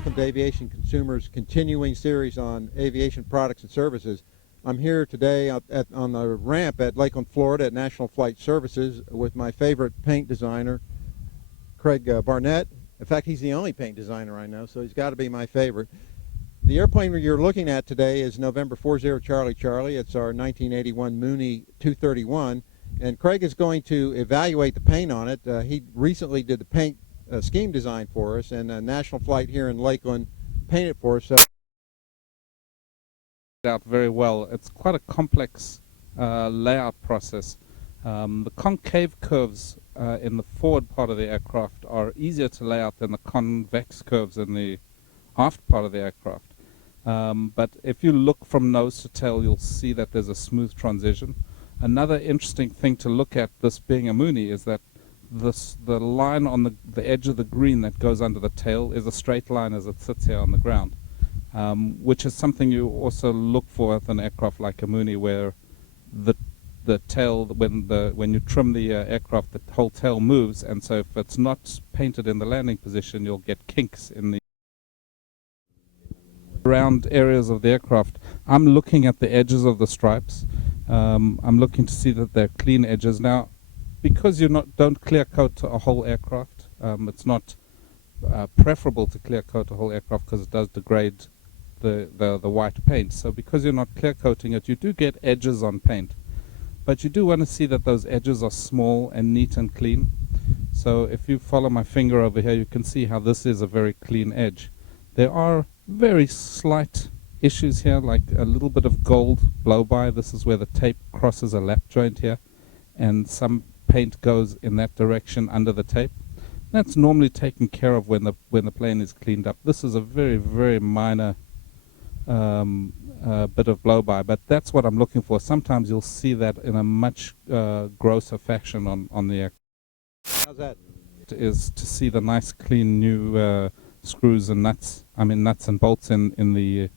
welcome to Aviation Consumers' continuing series on aviation products and services. I'm here today on the ramp at Lakeland, Florida at National Flight Services with my favorite paint designer, Craig Barnett. In fact, he's the only paint designer I know, so he's got to be my favorite. The airplane you're looking at today is November 40 Charlie Charlie. It's our 1981 Mooney 231, and Craig is going to evaluate the paint on it. He recently did the paint scheme design for us, and National Flight here in Lakeland painted for us. So out very well. It's quite a complex layout process. The concave curves in the forward part of the aircraft are easier to lay out than the convex curves in the aft part of the aircraft. But if you look from nose to tail, you'll see that there's a smooth transition. Another interesting thing to look at, this being a Mooney, is that the line on the edge of the green that goes under the tail is a straight line as it sits here on the ground, which is something you also look for with an aircraft like a Mooney, where the tail, when you trim the aircraft, the whole tail moves, and so if it's not painted in the landing position, you'll get kinks in the around areas of the aircraft. I'm looking at the edges of the stripes. I'm looking to see that they're clean edges. Now, because you don't clear coat a whole aircraft, it's not preferable to clear coat a whole aircraft because it does degrade the white paint. So because you're not clear coating it, you do get edges on paint. But you do want to see that those edges are small and neat and clean. So if you follow my finger over here, you can see how this is a very clean edge. There are very slight issues here, like a little bit of gold blow-by. This is where the tape crosses a lap joint here, and some paint goes in that direction under the tape. That's normally taken care of when the plane is cleaned up. This is a very, very minor bit of blow-by, but that's what I'm looking for. Sometimes you'll see that in a much grosser fashion on the aircraft. how's that? Is to see the nice, clean new screws and nuts. I mean nuts and bolts in the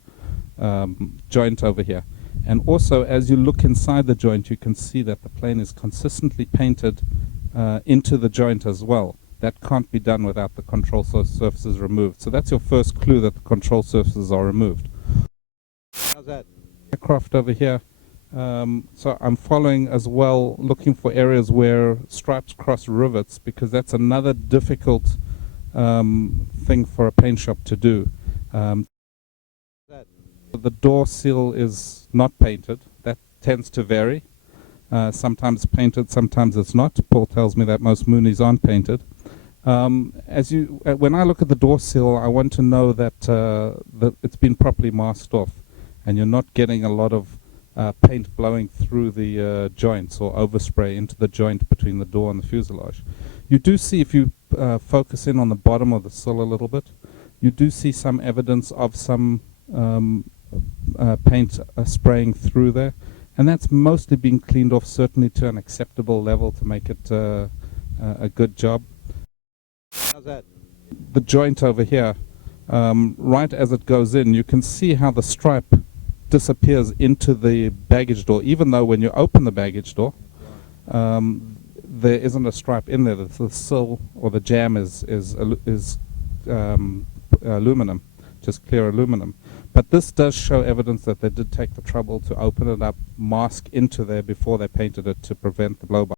joint over here. And also, as you look inside the joint, you can see that the plane is consistently painted into the joint as well. That can't be done without the control surfaces removed. So that's your first clue that the control surfaces are removed. How's that? Aircraft over here. So I'm following as well, looking for areas where stripes cross rivets, because that's another difficult thing for a paint shop to do. The door seal is not painted. That tends to vary. Sometimes painted, sometimes it's not. Paul tells me that most Moonies aren't painted. When I look at the door seal, I want to know that it's been properly masked off, and you're not getting a lot of paint blowing through the joints or overspray into the joint between the door and the fuselage. You do see, if you focus in on the bottom of the sill a little bit, you do see some evidence of some paint spraying through there, and that's mostly being cleaned off, certainly to an acceptable level to make it a good job. How's that? The joint over here, right as it goes in, you can see how the stripe disappears into the baggage door, even though when you open the baggage door, there isn't a stripe in there. The sill or the jamb is aluminum, just clear aluminum. But this does show evidence that they did take the trouble to open it up, mask into there before they painted it to prevent the blow-by.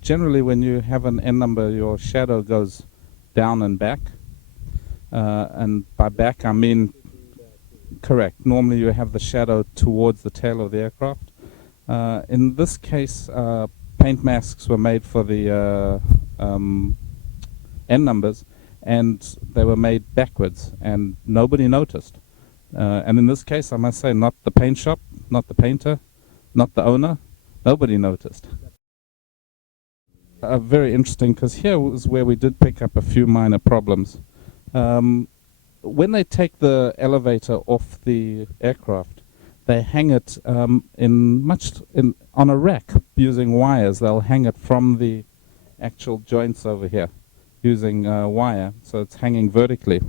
Generally, when you have an N number, your shadow goes down and back. And by back, I mean correct. Normally, you have the shadow towards the tail of the aircraft. In this case, paint masks were made for the N numbers, and they were made backwards, and nobody noticed. And in this case, I must say, not the paint shop, not the painter, not the owner, nobody noticed. Very interesting, because here was where we did pick up a few minor problems. When they take the elevator off the aircraft, they hang it on a rack using wires. They'll hang it from the actual joints over here using wire, so it's hanging vertically.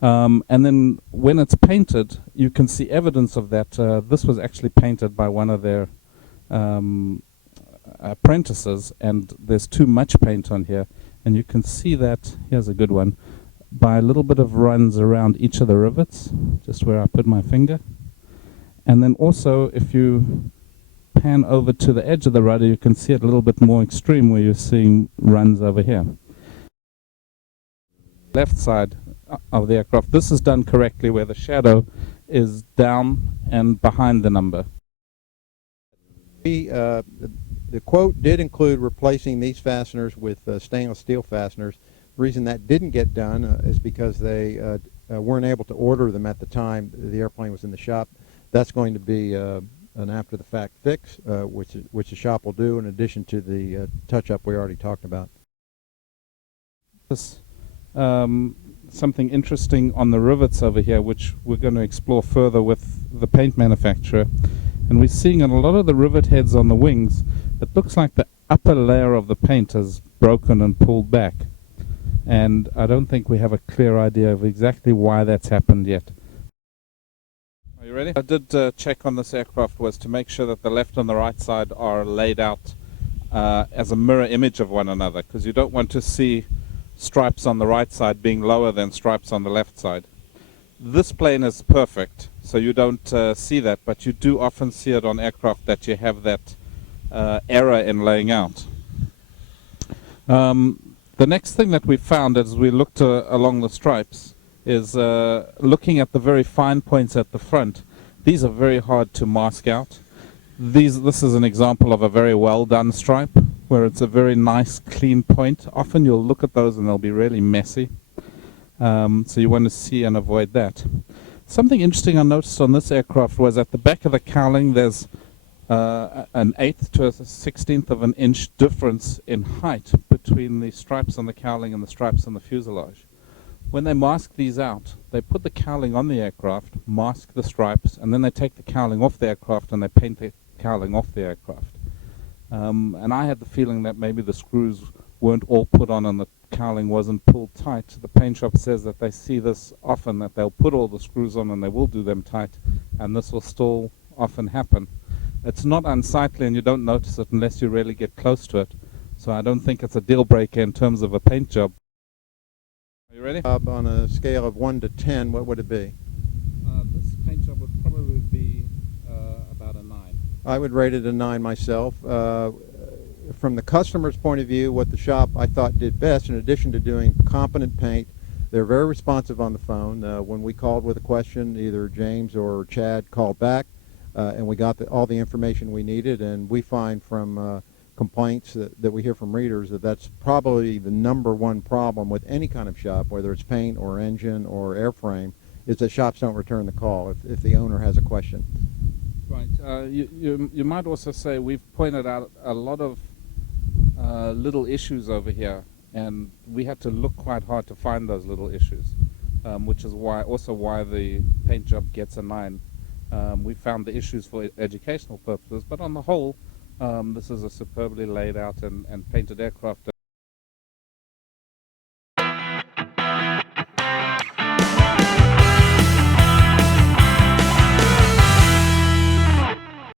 And then when it's painted, you can see evidence of that. This was actually painted by one of their apprentices, and there's too much paint on here, and you can see that. Here's a good one. by a little bit of runs around each of the rivets, just where I put my finger. And then also, if you pan over to the edge of the rudder, you can see it a little bit more extreme where you're seeing runs over here. Left side of the aircraft, this is done correctly where the shadow is down and behind the number. The quote did include replacing these fasteners with stainless steel fasteners. The reason that didn't get done is because they weren't able to order them at the time the airplane was in the shop. That's going to be an after-the-fact fix, which the shop will do in addition to the touch-up we already talked about. This, something interesting on the rivets over here, which we're going to explore further with the paint manufacturer. And we're seeing on a lot of the rivet heads on the wings, it looks like the upper layer of the paint is broken and pulled back. And I don't think we have a clear idea of exactly why that's happened yet. Are you ready? I did check on this aircraft was to make sure that the left and the right side are laid out as a mirror image of one another, because you don't want to see stripes on the right side being lower than stripes on the left side. This plane is perfect, so you don't see that, but you do often see it on aircraft that you have that error in laying out. The next thing that we found as we looked along the stripes is looking at the very fine points at the front. These are very hard to mask out. This is an example of a very well done stripe, where it's a very nice clean point. Often you'll look at those and they'll be really messy. So you want to see and avoid that. Something interesting I noticed on this aircraft was at the back of the cowling there's an 1/8 to a 1/16 of an inch difference in height between the stripes on the cowling and the stripes on the fuselage. When they mask these out, they put the cowling on the aircraft, mask the stripes, and then they take the cowling off the aircraft and they paint the cowling off the aircraft. And I had the feeling that maybe the screws weren't all put on and the cowling wasn't pulled tight. The paint shop says that they see this often, that they'll put all the screws on and they will do them tight, and this will still often happen. It's not unsightly and you don't notice it unless you really get close to it. So I don't think it's a deal breaker in terms of a paint job. Are you ready? On a scale of 1 to 10, what would it be? This paint job would probably be about a 9. I would rate it a 9 myself. From the customer's point of view, what the shop I thought did best, in addition to doing competent paint, they're very responsive on the phone. When we called with a question, either James or Chad called back, and we got all the information we needed. And we find from complaints that we hear from readers that that's probably the #1 problem with any kind of shop, whether it's paint or engine or airframe, is that shops don't return the call if the owner has a question. Right. You might also say we've pointed out a lot of little issues over here, and we had to look quite hard to find those little issues, which is why the paint job gets a 9. We found the issues for educational purposes, but on the whole, this is a superbly laid out and painted aircraft.